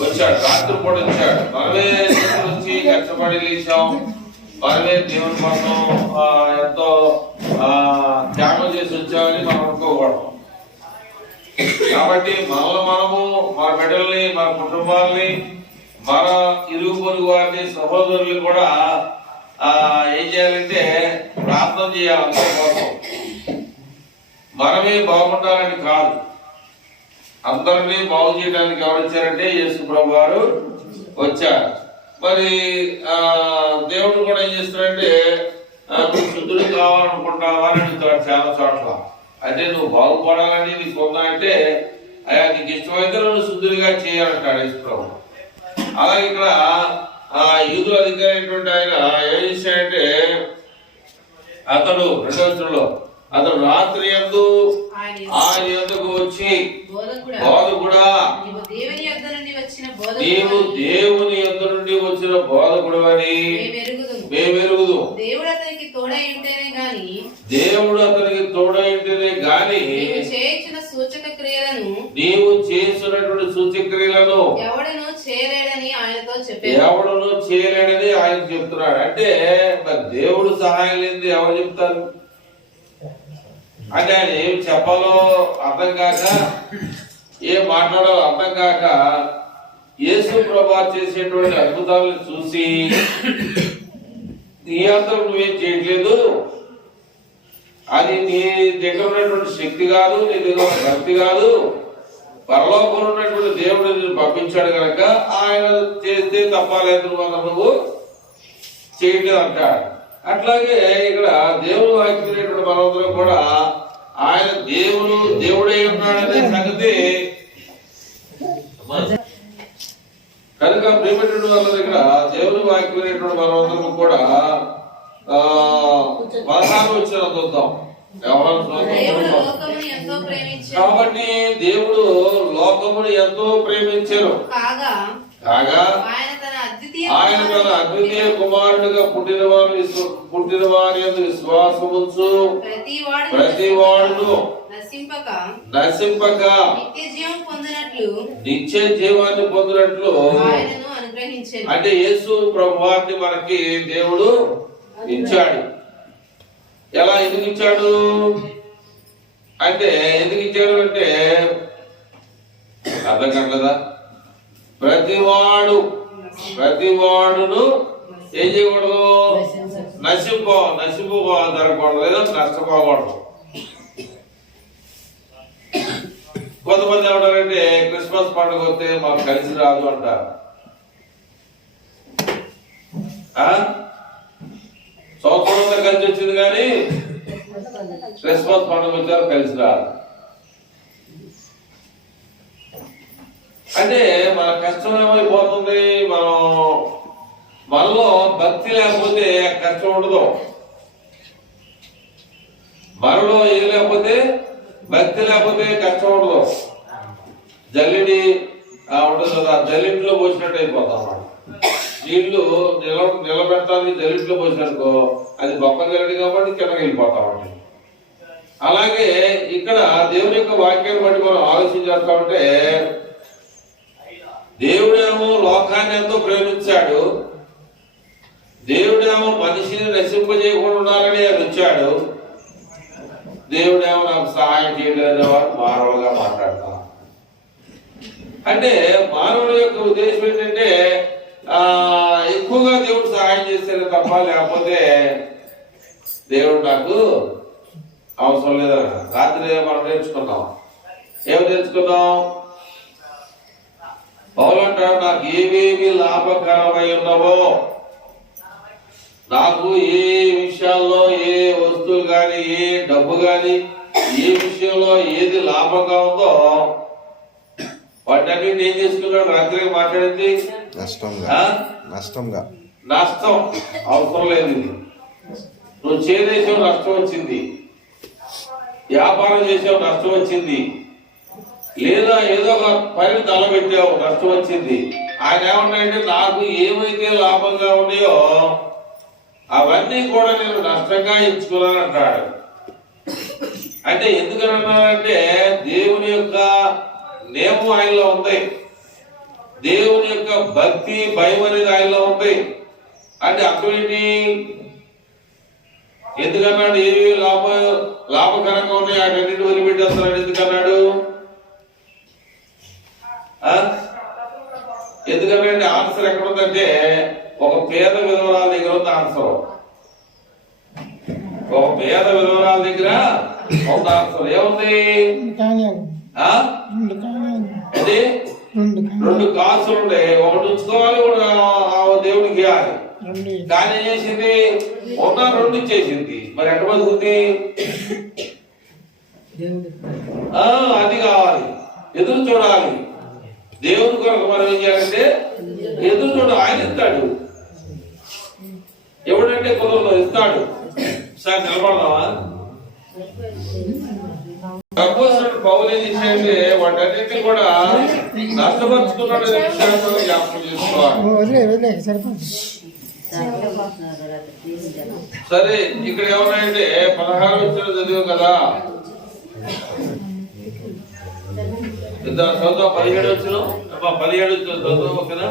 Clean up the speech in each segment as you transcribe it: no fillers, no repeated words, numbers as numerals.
వచ్చాడు, రాత్రిపూట వచ్చాడు. మనమే వచ్చి కష్టపడి లేచాం, మనమే దేవుని కోసం ఎంతో త్యాగం చేసి వచ్చామని మనం అనుకోకూడదు. కాబట్టి మనము మన బిడ్డల్ని, మన కుటుంబాలని, మన ఇరుగు పొరుగు వారిని, సహోదరులు కూడా ఏం చేయాలంటే ప్రార్థన చేయాలి అందరి కోసం. మనమే బాగుండాలని కాదు, అందరినీ బాగు చేయడానికి ఎవరు వచ్చారంటే యేసు ప్రభు వారు వచ్చారు. మరి దేవుడు కూడా ఏం చేస్తాడంటే నువ్వు శుద్ధుడు కావాలనుకుంటావా అని అడుగుతాడు చాలా చోట్ల. అంటే నువ్వు బాగుపడాలని నీకు ఉందా అంటే నీకు ఇష్టమైతే నువ్వు శుద్ధుడిగా చేయాలంటాడు యేసు ప్రభు. అలాగే ఇక్కడ యూదుల అధికారి ఆయన ఏం చేశాడంటే అతడు రెండో అతడు రాత్రి యందు ఆయన యొద్దకు వచ్చి బోధకుడా, నీవు దేవుని యొద్ద నుండి వచ్చిన బోధకుడు అని మేమెరుగుదు. దేవుడు అతనికి తోడై ఉంటేనే గాని నీవు చేసినటువంటి సూచక క్రియలను ఎవడను చేయలేడని ఆయన చెప్తున్నాడు. అంటే మరి దేవుడు సహాయం లేని ఎవరు చెప్తారు? అంటే ఆయన ఏం చెప్పాలో అర్థం కాక, ఏం మాట్లాడాలో అర్థం కాక యేసు ప్రభు చేసేటువంటి అద్భుతాలను చూసి నీ అంతా నువ్వేం చేయట్లేదు, అది నీ దగ్గర ఉన్నటువంటి శక్తి కాదు, నీ దగ్గర భక్తి కాదు, పరలోకంలో ఉన్నటువంటి దేవుడు నిన్ను పంపించాడు కనుక ఆయన చేస్తే తప్పాలేదు నువ్వు చేయట్లేదు అంటాడు. అట్లాగే ఇక్కడ దేవుడు వాక్యమైనటువంటి మనందరం కూడా ఆయన దేవుడై ఉన్నాడనే సంగతి కనుక ప్రేమటువంటి వాళ్ళ దగ్గర దేవుని వాక్యమైనటువంటి మనందరం కూడా 16 వచ్చిన చూద్దాం. కాబట్టి దేవుడు లోకమును ఎంతో ప్రేమించారు కాగా ఆయన తన అద్వితీయ కుమారుడిగా పుట్టిన వారి యందు విశ్వాసముంచు ప్రతి వాడును నశింపక నిత్య జీవాన్ని పొందినట్లు అంటే యేసు ప్రభువాన్ని మనకి దేవుడు ఇచ్చాడు. ఎలా ఎందుకు ఇచ్చాడు అంటే అర్థం కాదు కదా. ప్రతివాడును ఏం చేయకూడదు, జరగకూడదు, లేదా నష్టపోకూడదు. కొంతమంది ఏమంటారంటే క్రిస్మస్ పండుగ వస్తే మాకు కలిసి రాదు అంటారు. సంవత్సరంలో కలిసి వచ్చింది కానీ క్రిస్మస్ పండుగ వచ్చారు కలిసి రాదు. అంటే మన కష్టం ఏమైపోతుంది, మనలో భక్తి లేకపోతే కష్టం ఉండదు, మనలో ఏం లేకపోతే భక్తి లేకపోతే కష్టం ఉండదు. జల్లిడి ఉండదు కదా, జల్లింట్లో పోసినట్టు అయిపోతాం అన్నమాట. నీళ్లు నిలబెట్టాలి, జల్లింట్లో పోసినట్టుకో అది బొక్క జల్లిడి కాబట్టి కిందకి వెళ్ళిపోతామండి. అలాగే ఇక్కడ దేవుని యొక్క వాక్యాన్ని బట్టి మనం ఆలోచన చేస్తా ఉంటే దేవుడేమో లోకాన్ని ఎంతో ప్రేమించాడు, దేవుడేమో మనిషిని నశింపజేయకుండా ఉండాలని ఆయన వచ్చాడు. దేవుడేమో నాకు సహాయం చేయలేదు వారు మానవులుగా మాట్లాడతాం. అంటే మానవుల యొక్క ఉద్దేశం ఏంటంటే ఎక్కువగా దేవుడు సహాయం చేస్తేనే తప్ప, లేకపోతే దేవుడు నాకు అవసరం లేదన్న. రాత్రి మనం నేర్చుకున్నాం, ఏమి నేర్చుకున్నాం? పౌలు అంటాడు నాకు ఏవేవి లాభకరమై ఉన్నవో, నాకు ఏ విషయాల్లో ఏ వస్తువులు కానీ ఏ డబ్బు కానీ ఏ విషయంలో ఏది లాభంగా ఉందో వాటిని ఏం చేసుకున్నాడు. రాత్రి మాట్లాడింది నష్టం అవసరం లేదు. ఇది నువ్వు చేసేసావు నష్టం వచ్చింది, వ్యాపారం చేసావు నష్టం వచ్చింది, లేదా ఏదో ఒక పని తలబెట్టావు నష్టం వచ్చింది. ఆయన ఏమన్నాయంటే నాకు ఏమైతే లాభంగా ఉన్నాయో అవన్నీ కూడా నేను నష్టంగా ఎంచుకున్నాను అంటాడు. అంటే ఎందుకన్నానంటే దేవుని యొక్క నియమం ఆయనలో ఉంది, దేవుని యొక్క భక్తి భయం అనేది ఆయనలో ఉంది. అంటే అర్థం ఏంటి? ఎందుకన్నాడు? ఏవి లాభకరంగా ఉన్నాయి వాటన్నిటి వదిలిపెట్టేస్తున్నాడు. ఎందుకన్నాడు? ఎందుకంటే ఆన్సర్ ఎక్కడ ఉందంటే ఒక పేద విధవరాల దగ్గర ఉంది ఆన్సర్. ఒక పేద విధవరాల దగ్గర ఉంది ఆన్సర్. ఏముంది? అది 2 కాసులు ఉండే, ఒకటి ఉంచుకోవాలి, దేవుడికి ఇవ్వాలి. కానీ ఏం చేసింది? ఉన్న 2 ఇచ్చేసింది. మరి ఎక్కడ బతుకుతుంది? అది కావాలి, ఎదురు చూడాలి. దేవుని కొరకు మనం ఏం చేయాలంటే ఎదురు చూడాలి. ఆయన ఇస్తాడు. ఎవడంటే కుదరలో ఇస్తాడు. సార్ నిలబడదామా? పౌలు ఏం చేశాడంటే వాటన్నిటిని కూడా నష్టపరుచుకున్నాడు విషయాన్ని మనం జ్ఞాపకం చేసుకోవాలి. సరే, ఇక్కడ ఏమన్నాయంటే 16 వచ్చిన చదివాం కదా, చదువు 17 వచ్చిన 17 వచ్చిన చదువు. ఓకేనా?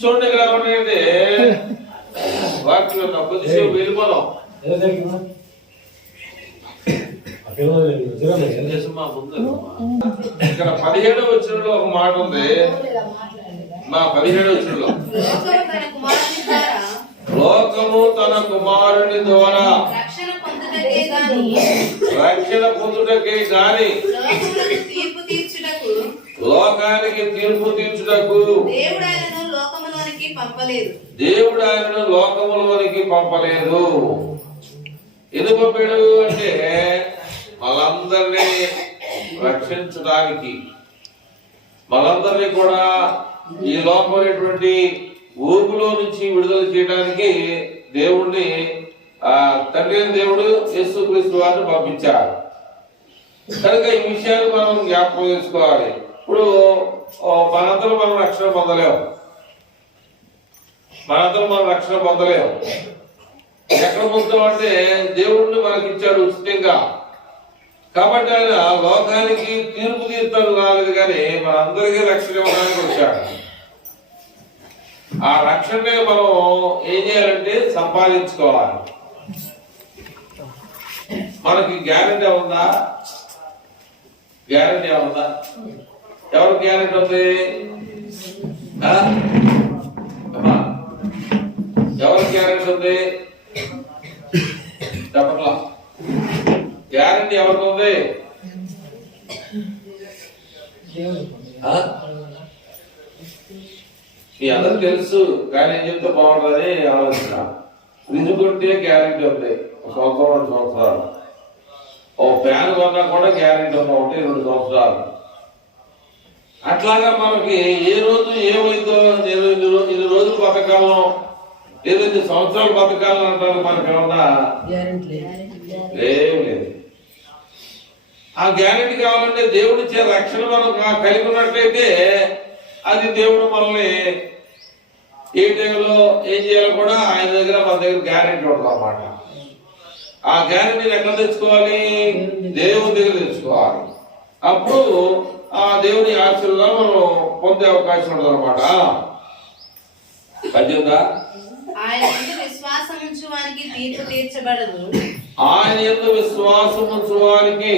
చూడండి, ఇక్కడ ఏమన్నాయంటే వాక్యం కొద్దిసేపు వెళ్ళిపోదాం. ఇక్కడ 17 వచ్చినలో ఒక మాట ఉంది. మా 17 వచ్చినలో లోకము తన కుమారుని ద్వారా రక్షణ పొందుటకే గాని లోకానికి తీర్పు తీర్చుటకు దేవుడు ఆయనను లోకములోనికి పంపలేదు. ఎందుకు పంపాడు అంటే మనందరినీ రక్షించడానికి, మనందరినీ కూడా ఈ లోకమైనటువంటి ఊపులో నుంచి విడుదల చేయడానికి దేవుణ్ణి తండ్రి దేవుడు యేసుక్రీస్తు వారిని పంపించారు. కనుక ఈ విషయాన్ని మనం జ్ఞాపకం చేసుకోవాలి. ఇప్పుడు మనందరూ మనం రక్షణ పొందలేము. ఎక్కడ పొందుతామంటే దేవుడిని మనకి ఇచ్చాడు ఉచితంగా. కాబట్టి ఆయన లోకానికి తీర్పు తీర్తాడు రాలేదు, కానీ మనందరికీ రక్షణ ఇవ్వడానికి వచ్చాడు. ఆ రక్షణని మనం ఏం చేయాలంటే సంపాదించుకోవాలి. మనకి గ్యారెంటీ ఉందా? ఎవరికి గ్యారెంటీ ఉంది? ఎవరికి గ్యారెంటీ ఉంది? చెప్పట్లా. గ్యారెంటీ ఎవరికి ఉంది? మీ అందరికి తెలుసు, కానీ ఏం చెప్తే బాగుంటుంది ఆలోచన. ఫ్రిడ్జ్ కొంటే గ్యారెంటీ ఉంది 1 సంవత్సరం 2 సంవత్సరాలు. ఓ ఫ్యాన్ కొన్నా కూడా గ్యారెంటీ ఉంది 1-2 సంవత్సరాలు. అట్లాగా మనకి ఏ రోజు ఏమైందో ఇన్ని రోజులు బతకాలం, ఏదో 2 సంవత్సరాలు బతకాలని అంటారు. మనకి ఏమన్నా ఏం లేదు. ఆ గ్యారెంటీ కావాలంటే దేవుడిచ్చే రక్షణ మనం కలిగి ఉన్నట్లయితే అది దేవుడు మనల్ని ఏ టైంలో ఏం చేయాలో కూడా ఆయన దగ్గర మన దగ్గర గ్యారెంటీ ఉంటుంది అన్నమాట. ఆ గ్యారెంటీని ఎక్కడ తెచ్చుకోవాలి? దేవుని దగ్గర తెచ్చుకోవాలి. అప్పుడు ఆ దేవుని ఆశీర్వాదం మనం పొందే అవకాశం ఉంటుంది అన్నమాట. అర్థందా? ఆయన యందు విశ్వాసం ఉంచు వారికి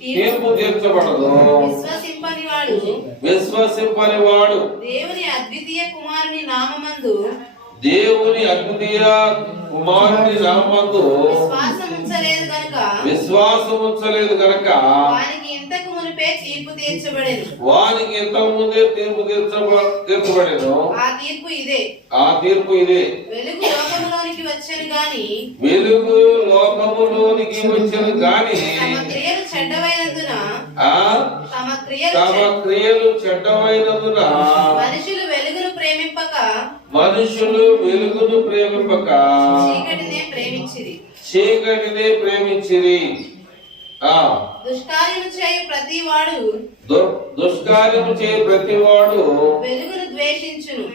తీర్పు తీర్చబడదు. విశ్వసింపని వాడు దేవుని అద్వితీయ కుమారుని నామమందు విశ్వాసం ఉంచలేదు గనక వానికి ఇంతకు ముందే తీర్పు తీర్చబడెను. ఆ తీర్పు ఇదే. వెలుగు లోకములోనికి వచ్చెను గాని తమ క్రియలు చెడ్డవైనందున మనుషులు వెలుగును ప్రేమింపక చీకటినే ప్రేమించిరి. దుష్కార్యము చేయు ప్రతివాడు వెలుగును ద్వేషించును.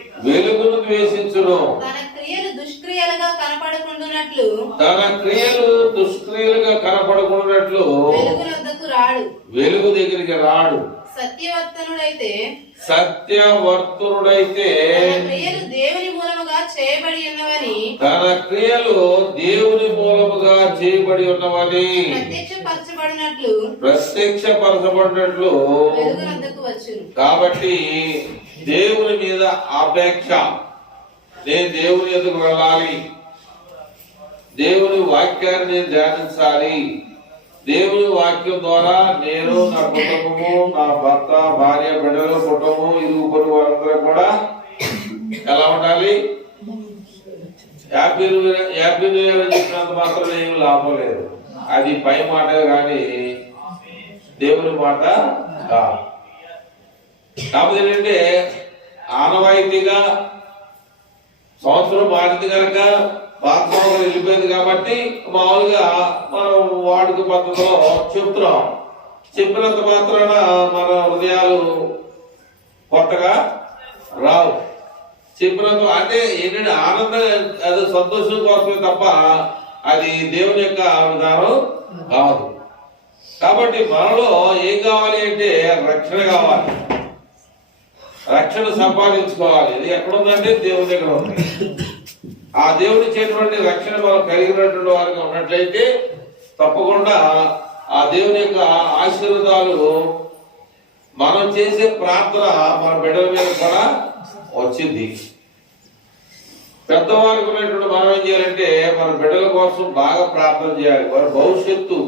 తన క్రియలు దుష్క్రియలుగా కనపడకుండునట్లు తన క్రియలు దుష్క్రియలుగా కనపడకుండాట్లు వెలుగునొద్దకు రాడు. వెలుగు దగ్గరికి రాడు. సత్యవర్తనుడైతే తన క్రియలు దేవుని మూలముగా చేయబడి ఉన్నవని ప్రత్యక్షపరచబడినట్లు వెలుగునొద్దకు వచ్చును. కాబట్టి దేవుని మీద ఆపేక్ష, నేను దేవుని ఎదుగు వెళ్ళాలి, దేవుని వాక్యాన్ని నేను ధ్యానించాలి, దేవుని వాక్యం ద్వారా నేను, నా కుటుంబము, నా భర్త, భార్య, బిడ్డలు, కుటుంబం, ఇరుగు పొరుగు వారందరూ కూడా ఎలా ఉండాలి? హ్యాపీ న్యూ ఇయర్ అని చెప్పినంత మాత్రం ఏం లాభం లేదు. అది పై మాట కానీ దేవుని మాట కాదు. కాకపోతే ఏంటంటే ఆనవాయితీగా సంవత్సరం మారింది కనుక పాత సంవత్సరం వెళ్ళిపోయింది కాబట్టి మామూలుగా మనం వాడుక పద్ధతిలో చెప్తున్నాం. చెప్పినంత మాత్రాన మన హృదయాలు కొత్తగా రావు. చెప్పినంత అంటే ఏంటంటే ఆనందం, అది సంతోషం కోసమే తప్ప అది దేవుని యొక్క విధానం కాదు. కాబట్టి మనలో ఏం కావాలి అంటే రక్షణ కావాలి, రక్షణ సంపాదించుకోవాలి. ఇది ఎక్కడుందంటే దేవుని దగ్గర ఉంది. ఆ దేవుడు ఇచ్చేటువంటి రక్షణ మనం కలిగినటువంటి వారికి ఉన్నట్లయితే తప్పకుండా ఆ దేవుని యొక్క ఆశీర్వాదాలు మనం చేసే ప్రార్థన మన బిడ్డల మీద కూడా వచ్చింది. పెద్దవారికి ఉన్నటువంటి మనం ఏం చేయాలంటే మన బిడ్డల కోసం బాగా ప్రార్థన చేయాలి. వారి భవిష్యత్తు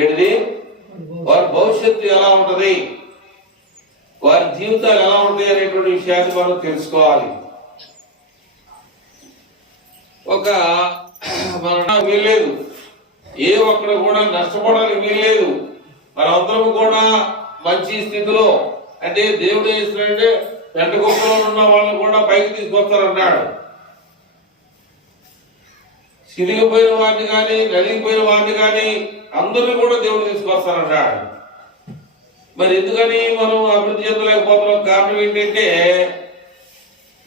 ఏంటిది, వారి భవిష్యత్తు ఎలా ఉంటది, వారి జీవితాలు ఎలా ఉంటాయి అనేటువంటి విషయాన్ని మనం తెలుసుకోవాలి. ఒక మన వీల్లేదు, ఏ ఒక్కరు కూడా నష్టపోవడానికి వీల్లేదు. మనందరం కూడా మంచి స్థితిలో, అంటే దేవుడు ఏమిస్తాడంటే పెంట గొప్పలో ఉన్న వాళ్ళని కూడా పైకి తీసుకొస్తారన్నాడు. చిరిగిపోయిన వాడిని కానీ నలిగిపోయిన వాడిని కానీ అందరినీ కూడా దేవుడు తీసుకొస్తారన్నాడు. మరి ఎందుకని మనం అభివృద్ధి చెందలేకపోతున్నాం? కారణం ఏంటంటే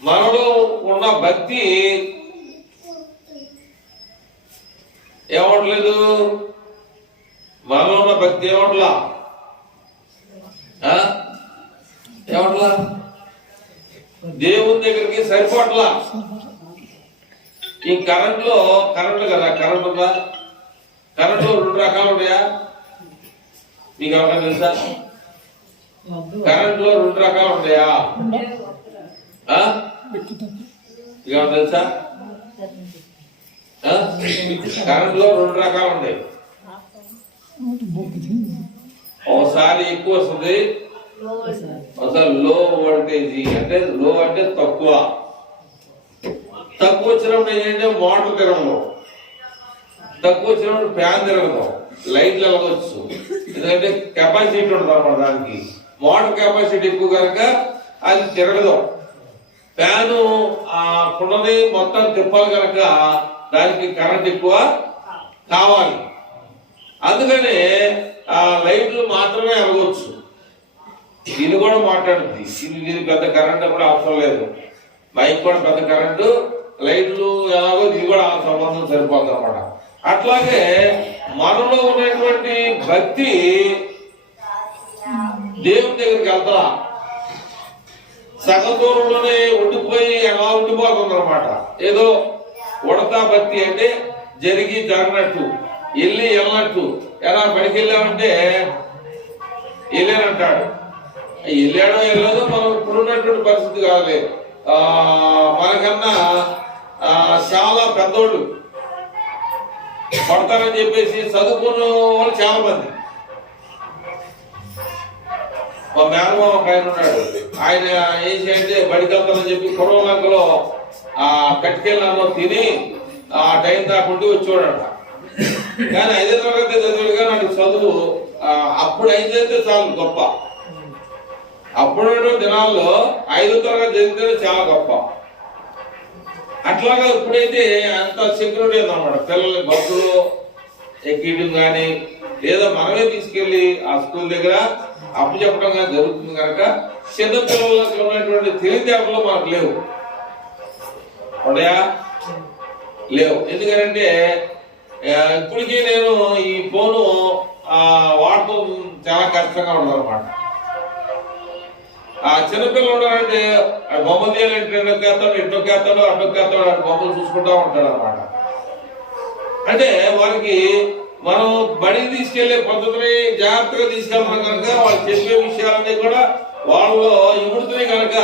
మనలో ఉన్న భక్తి ఏమవట్లేదు. మనలో ఉన్న భక్తి ఏమట్లా దేవుని దగ్గరికి సరిపోట్లా. ఈ కరెంట్ కదా, కరెంట్ ఉందా? కరెంట్లో 2 రకాలు ఉన్నాయా? మీకు ఎవరైనా తెలుసా? కరెంట్లో 2 రకాలు ఉంటాయా? మీకు ఏమన్నా తెలుసా? కరెంట్లో 2 రకాలు ఉంటాయి. ఒకసారి ఎక్కువ వస్తుంది, ఒకసారి లో వోల్టేజీ. అంటే లో అంటే తక్కువ వచ్చినప్పుడు ఏంటంటే మోటార్ తిరగదు, తక్కువ వచ్చినప్పుడు ఫ్యాన్ తిరగదు, లైట్లు వెళ్ళవచ్చు. ఎందుకంటే కెపాసిటీ ఉంటుంది అన్నమాట దానికి. మోటార్ కెపాసిటీ ఎక్కువ కనుక అది తిరగదు. ఫ్యాను ఆ కుండని మొత్తం తిప్పాలి కనుక దానికి కరెంట్ ఎక్కువ కావాలి. అందుకని ఆ లైట్లు మాత్రమే అవ్వచ్చు. ఇది కూడా మాట్లాడుద్ది. ఇది పెద్ద కరెంట్ కూడా అవసరం లేదు. మైక్ కూడా పెద్ద కరెంటు, లైట్లు ఎలాగో ఇది కూడా ఆ సంబంధం సరిపోతుంది అనమాట. అట్లాగే మనలో ఉన్నటువంటి భక్తి దేవుని దగ్గరికి వెళ్తా సగం దూరంలోనే ఉండిపోయి ఎలా ఉండిపోతుంది అనమాట. ఏదో ఉడతా భక్తి అంటే జరిగి జరగనట్టు, వెళ్ళినట్టు. ఎలా బడికి వెళ్ళామంటే వెళ్ళానంటాడు, వెళ్ళాడో వెళ్ళదో మనం ఇప్పుడున్నటువంటి పరిస్థితి కాదు. మనకన్నా చాలా పెద్దోళ్ళు పడతారని చెప్పేసి చదువుకున్న వాళ్ళు చాలా మంది. మా మేనమామ పైన ఉన్నాడు, ఆయన ఏం చేయంటే బడికి వెళ్తానని చెప్పి కొడవలంకలో ఆ కట్టికెళ్ళామో తిని ఆ టైం దాకుండి వచ్చేవాడంట. కానీ 5వ తరగతి చదివాడుగా నాకు చదువు అప్పుడు 5 అయితే చాలు గొప్ప. అప్పుడు దినాల్లో 5వ తరగతి చదివితే చాలా గొప్ప. అట్లాగా ఇప్పుడైతే అంత సెక్యూరిటీ ఉందన్నమాట. పిల్లల్ని బస్సులో ఎక్కియడం కానీ లేదా మనమే తీసుకెళ్లి ఆ స్కూల్ దగ్గర అప్పు చెప్పడం కానీ జరుగుతుంది కనుక చిన్న పిల్లలకు ఉన్నటువంటి తెలివితేటలు మనకు లేవు. ఉన్నాయా? లేవు. ఎందుకంటే ఇప్పటికీ నేను ఈ ఫోను వాడటం చాలా కష్టంగా ఉండదు అనమాట. ఆ చిన్నపిల్లలు ఉన్నారంటే బొమ్మలు తీయాలంటే ఎన్నొక్కేస్తాడు, ఎట్టొక్కేస్తాడు, అట్టొక్కేస్తాడు, అటు బొమ్మలు చూసుకుంటా ఉంటాడు అనమాట. అంటే వారికి మనం బడికి తీసుకెళ్లే పద్ధతిని జాగ్రత్తగా తీసుకెళ్తాం కనుక వాళ్ళు చెప్పే విషయాలన్నీ కూడా వాళ్ళలో ఇముడుతున్నాయి కనుక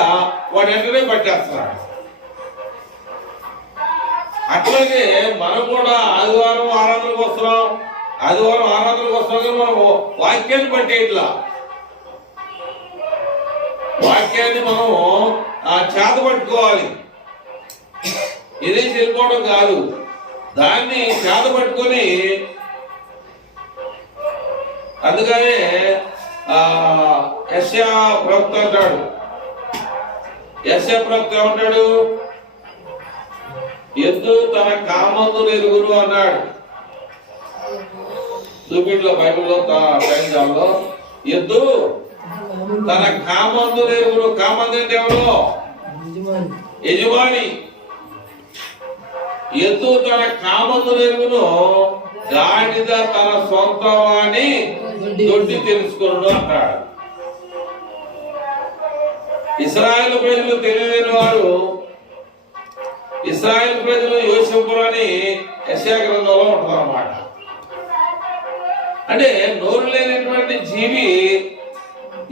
వాడు వెంటనే పట్టేస్తున్నాడు. అట్లాగే మనం కూడా ఆదివారం ఆరాధనకు వస్తున్నాం కానీ మనం వాక్యాన్ని పట్టే ఇట్లా వాక్యాన్ని మనం చేత పట్టుకోవాలి. ఇదే వెళ్ళిపోవడం కాదు, దాన్ని చేత పట్టుకొని అందుకనే యెషయా ప్రవక్త అంటాడు. యెషయా ప్రవక్త ఏమంటాడు? ఎద్దు తన కామందును ఎరుగును అన్నాడు. చూపిట్లో బైబిల్లో లో ఎద్దు తన కామందును ఎరుగును. కామందు అంటే ఎవరు? యజమాని. ఎద్దు తన కామందును ఎరుగును, గాడిద తన సొంత వాణి దొడ్డి తెలుసుకున్నాడు అంటాడు. ఇశ్రాయేలు ప్రజలు తెలియలేని వారు, ఇశ్రాయేలు ప్రజలు యోసేపు అని యెషయా గ్రంథంలో ఉంటుందన్నమాట. అంటే నోరు లేనటువంటి జీవి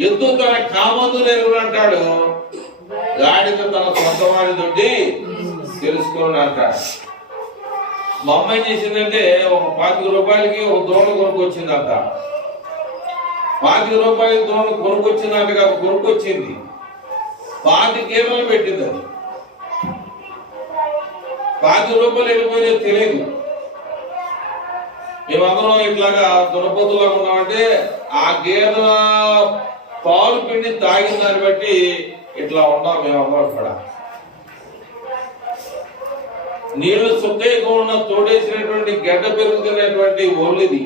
ఎద్దు తన కామందును ఎరుగును అంటాడు, గాడిద తన సొంత వాణి దొడ్డి తెలుసుకున్నాడు అంటాడు. మా అమ్మ ఏం చేసిందంటే ఒక 25 రూపాయలకి ఒక దోణ కొనుక్కొచ్చిందంట. 25 రూపాయలకి దోణ కొనుక్కొచ్చిందంట కాదు, కొనుక్కొచ్చింది 5 గేదెలు పెట్టింది. అది 5 రూపాయలు వెళ్ళిపోయినా తెలియదు. మేమందరం ఇట్లాగా దురపతులా ఉన్నామంటే ఆ గేదె పాలు పిండి తాగిన దాన్ని బట్టి ఇట్లా ఉన్నాం మేమందరం కూడా. నీళ్లు సుక్కయ్యకుండా తోడేసినటువంటి గడ్డ పెరుగుతున్నటువంటి ఒళ్ళిది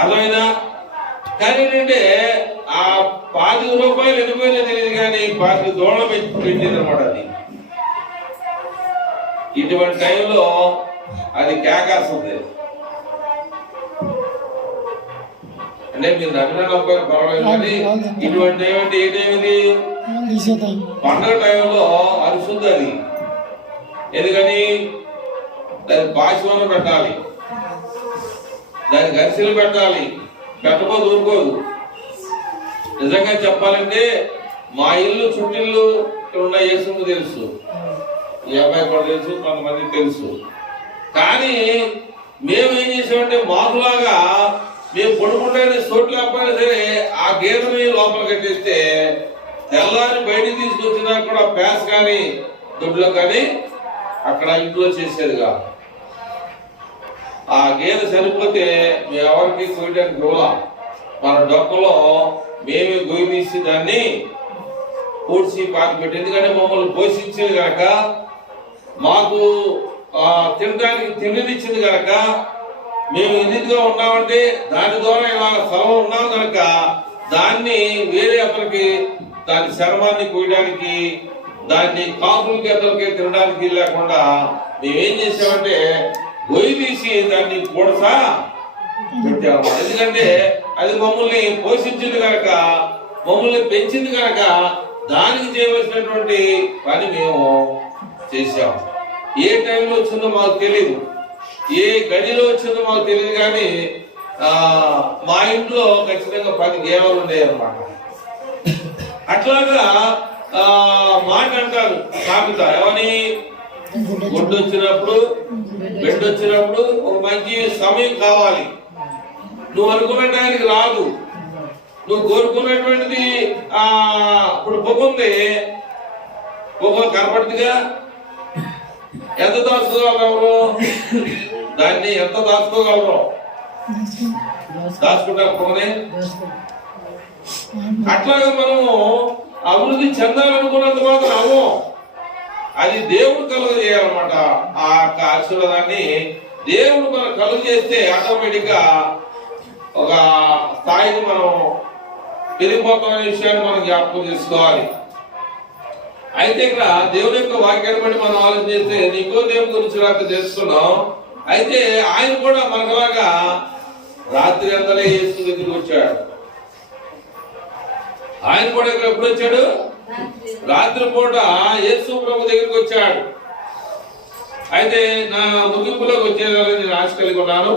అర్థమైనా. కానీ ఏంటంటే ఆ 5 రూపాయలు వెళ్ళిపోయినా తెలియదు కానీ 5 దోళ్ళ పెట్టింది అనమాట. అది ఇటువంటి టైంలో అది కేకాస్తుంది. అంటే మీరు నమ్మిన నమ్మకం పర్వాలేదు కానీ ఇటువంటి ఏమిటి ఏటేమిది పండుగ టైంలో అరుస్తుంది. అది ఎందుకని దానికి పాశవనం పెట్టాలి, దానికి గరిసెలు పెట్టాలి, పెట్టబోదు ఊరుకోదు. నిజంగా చెప్పాలంటే మా ఇల్లు చుట్టిల్లు ఉన్న యేసుకు తెలుసు, ఈ అబ్బాయి కూడా తెలుసు, కొంతమందికి తెలుసు. కానీ మేము ఏం చేసామంటే మాకులాగా మేము పడుకుంటే చోట్లు లేకపోయినా సరే ఆ గేదెని లోపల కట్టేస్తే తెల్లారి బయటికి తీసుకొచ్చినా కూడా ప్యాస్ కానీ దొడ్లో కానీ అక్కడ ఇంట్లో చేసేది కాదు. ఆ గేదె చనిపోతే మేము ఎవరికి కోయడానికి పోలా, మన డొక్కలో మేమే గొయ్యి తీసి దాన్ని పూడ్చి పాతి పెట్టి, ఎందుకంటే మమ్మల్ని పోషించేది కనుక, మాకు తినడానికి తిండినిచ్చింది కనుక, మేము ఎన్నిదిగా ఉన్నామంటే దాని ద్వారా ఇలా స్థలం ఉన్నాం కనుక దాన్ని వేరే అతనికి దాని శర్మాన్ని కోయడానికి, దాన్ని కాపులకి అతనికి తినడానికి లేకుండా మేమేం చేసామంటే గొయ్యి తీసి దాన్ని కూడసా పెట్టాము. ఎందుకంటే అది మమ్మల్ని పోషించింది కనుక, మమ్మల్ని పెంచింది కనుక దానికి చేయవలసినటువంటి పని మేము చేశాము. ఏ టైంలో వచ్చిందో మాకు తెలియదు, ఏ గడిలో వచ్చిందో మాకు తెలియదు. కానీ మా ఇంట్లో ఖచ్చితంగా 10 గేదెలు ఉండేవి అన్నమాట. అట్లాగా మాట అంటారు సామెత, ఏమని? గుడ్డు వచ్చినప్పుడు బెడ్ వచ్చినప్పుడు ఒక మంచి సమయం కావాలి. నువ్వు అనుకున్న టైంకి రాదు. నువ్వు కోరుకున్నటువంటిది ఇప్పుడు పొగ కనపడుతుందిగా. ఎంత దాచుకోగలరు ఎవరు? దాన్ని ఎంత దాచుకోగలరు? దాచుకుంటారు పొగనే. అట్లాగా మనము అభివృద్ధి చెందాలనుకున్నంత మాత్రం అవ్వం. అది దేవుడు కలుగ చేయాలన్నమాట. ఆ ఆశీర్వాదాన్ని దేవుడు మనం కలుగ చేస్తే ఆటోమేటిక్ గా ఒక స్థాయికి మనం పెరిగిపోతామనే విషయాన్ని మనం జ్ఞాపకం చేసుకోవాలి. అయితే ఇక్కడ దేవుని యొక్క వాక్యాన్ని బట్టి మనం ఆలోచన చేస్తే నికోదేము గురించి రాత్రి తెలుసుకున్నాం. అయితే ఆయన కూడా మనకులాగా రాత్రి అంతలే యేసు దగ్గరికి వచ్చాడు. ఆయన కూడా ఇక్కడ ఎప్పుడు వచ్చాడు? రాత్రి పూట యేసు ప్రభు దగ్గరికి వచ్చాడు. అయితే నా ముగింపులోకి వచ్చేయాలని నేను ఆశ కలిగి ఉన్నాను.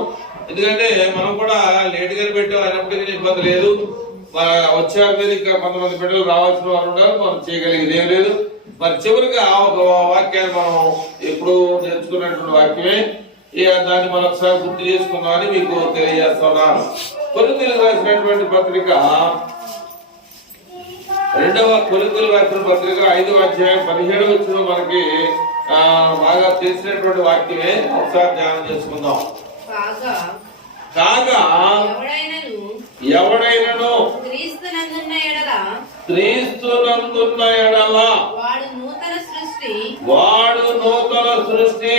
ఎందుకంటే మనం కూడా లేట్ గా పెట్టాం అయినప్పటికీ ఇబ్బంది లేదు. వచ్చారు మీద ఇంకా కొంతమంది బిడ్డలు రావాల్సిన వారు ఉన్నారు. మనం చేయగలిగేది ఏం లేదు. మరి చివరిగా ఒక వాక్యాన్ని మనం ఎప్పుడు నేర్చుకున్నటువంటి వాక్యమే. దాన్ని మనం ఒకసారి గుర్తు చేసుకుందామని మీకు తెలియజేస్తున్నాను. కొరింథీయులకు రాసినటువంటి పత్రిక 2వ కొరింథీయులకు రాసిన పత్రిక 5వ అధ్యాయం 17వ వచనం మనకి బాగా తెలిసినటువంటి వాక్యమే. ఒకసారి ధ్యానం చేసుకుందాం. కాగా ఎవడైనను క్రీస్తునందున్న ఎడల వాడు నూతన సృష్టి,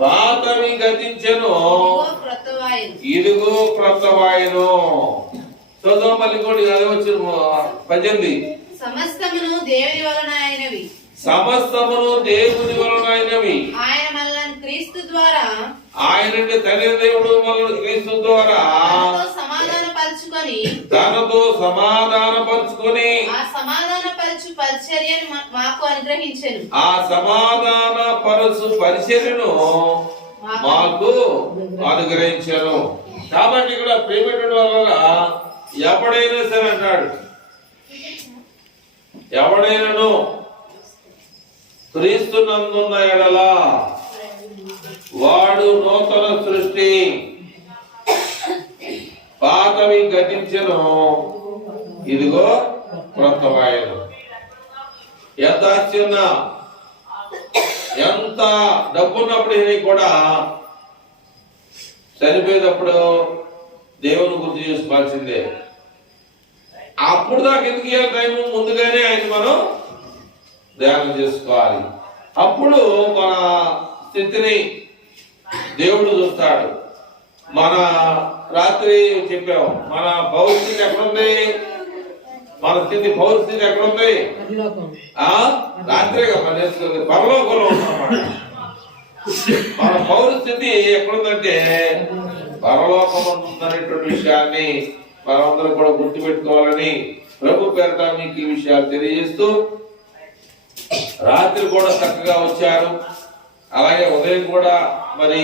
పాతవి గతించెను, ఇదిగో క్రొత్తవాయెను. చదువు మళ్ళీ కూడా అదే వచ్చిన 18. సమస్తమును దేవుని వలన అయినవి, సమస్తమును దేవుని వలన అయినవి. ఆయన మనల్ని క్రీస్తు ద్వారా, ఆయన తండ్రి దేవుడు మనల్ని క్రీస్తు ద్వారా తనతో సమాధానపరుచుకొని ఆ సమాధానపరచు పరిచర్యను మాకు అనుగ్రహించెను. ఆ సమాధానపరచు పరిచర్యను మాకు అనుగ్రహించాను. కాబట్టి ఇక్కడ ప్రేమటువంటి వల్ల ఎవడైనా సరే అంటాడు, ఎవడైనాను క్రీస్తునందున్న ఎడల వాడు నూతన సృష్టి, పాతవి గతించెను, ఇదిగో క్రొత్తవాయెను. ఎంత చిన్న ఎంత డబ్బున్నప్పుడు ఇది కూడా చనిపోయేటప్పుడు దేవుని గుర్తు చేసుకోవాల్సిందే. అప్పుడు దాకా ఎందుకు ఇవ్వాలి టైం? ముందుగానే ఆయన మనం ధ్యానం చేసుకోవాలి. అప్పుడు మన స్థితిని దేవుడు చూస్తాడు. మన రాత్రి చెప్పాము, మన భవిష్యత్తు ఎక్కడుంది? మన స్థితి భవిష్యత్తు ఎక్కడుంది? రాత్రిగా మన పరలోకంలో ఉన్నామన్నమాట. మన భవిష్యత్తు ఎక్కడుందంటే పరలోకం ఉందనేటువంటి విషయాన్ని మనందరం కూడా గుర్తుపెట్టుకోవాలని ప్రభు పేరిట మీకు ఈ విషయాలు తెలియజేస్తూ, రాత్రి కూడా చక్కగా వచ్చారు. అలాగే ఉదయం కూడా మరి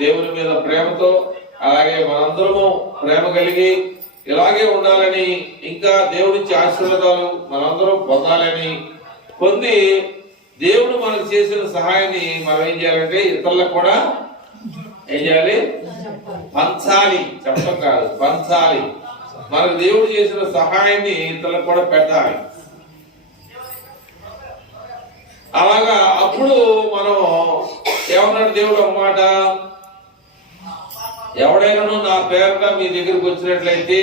దేవుని మీద ప్రేమతో, అలాగే మనందరము ప్రేమ కలిగి ఇలాగే ఉండాలని, ఇంకా దేవుడిచ్చే ఆశీర్వాదాలు మనందరం పొందాలని, పొంది దేవుడు మనకు చేసిన సహాయాన్ని మనం ఏం చేయాలంటే ఇతరులకు కూడా ఏం చేయాలి? పంచాలి. చెప్పడం కాదు, పంచాలి. మనకు దేవుడు చేసిన సహాయాన్ని ఇతరులకు కూడా పెట్టాలి. అలాగా అప్పుడు మనం ఏమన్నాడు దేవుడు అన్నమాట, ఎవడైనా నా పేరుట మీ దగ్గరికి వచ్చినట్లయితే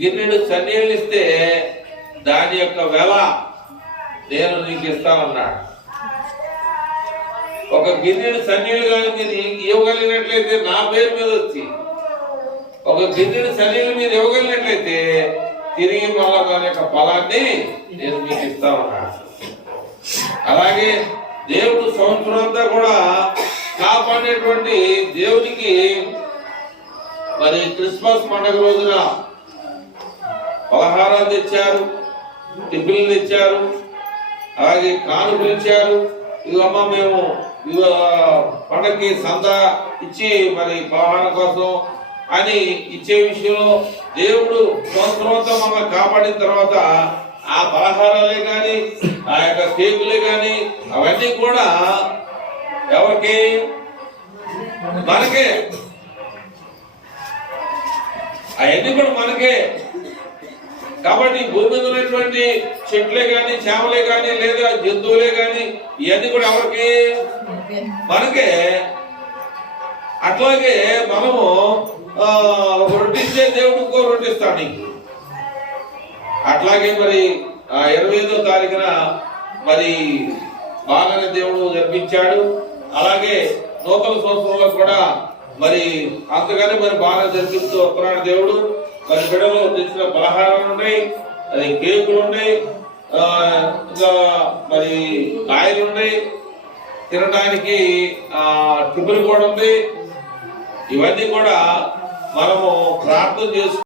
గిన్నెడు సన్నీళ్ళు ఇస్తే దాని యొక్క వెల నేను నీకు ఇస్తానన్నాడు. ఒక గిన్నెడు సన్నీళ్ళు కానీ మీరు ఇవ్వగలిగినట్లయితే నా పేరు మీద వచ్చి ఒక గిన్నెడు సన్నీళ్ళు మీరు ఇవ్వగలిగినట్లయితే తిరిగి మళ్ళా దాని యొక్క ఫలాన్ని నేను మీకు ఇస్తానన్నాడు. అలాగే దేవుడు సంవత్సరం అంతా కూడా కాపాడేటువంటి దేవునికి మరి క్రిస్మస్ పండుగ రోజున పలహారాలు తెచ్చారు, టిఫిన్లు తెచ్చారు, అలాగే కానుకలు ఇచ్చారు. ఇవమ్మ మేము పండగకి సంతా ఇచ్చి మరి పలహారం కోసం అని ఇచ్చే విషయంలో దేవుడు సంవత్సరం అంతా మమ్మల్ని కాపాడిన తర్వాత ఆ పలహారాలే కానీ ఆ యొక్క కేకులే కానీ అవన్నీ కూడా ఎవరికి? మనకే. అవన్నీ కూడా మనకే. కాబట్టి భూమి మీద ఉన్నటువంటి చెట్లే కానీ, చేమలే కానీ, లేదా జంతువులే కానీ ఇవన్నీ కూడా ఎవరికి? మనకే. అట్లాగే మనము ఒక రొట్టిస్తే దేవుడు ఇంకో రొట్టిస్తాడు నీకు. అట్లాగే మరి 25వ తారీఖున మరి బాగానే దేవుడు జరిపించాడు. అలాగే నూతన సంవత్సరంలో కూడా మరి అంతగానే మరి బాగా జరిపిస్తూ వస్తున్నాడు దేవుడు. మరి బిడ్డలు తెచ్చిన పలహారాలు ఉన్నాయి, అది కేకులు ఉన్నాయి, ఇంకా మరి కాయలు ఉన్నాయి, తినడానికి టిఫిన్ కూడా ఉంది. ఇవన్నీ కూడా మనము ప్రార్థన చేసుకుంటాం.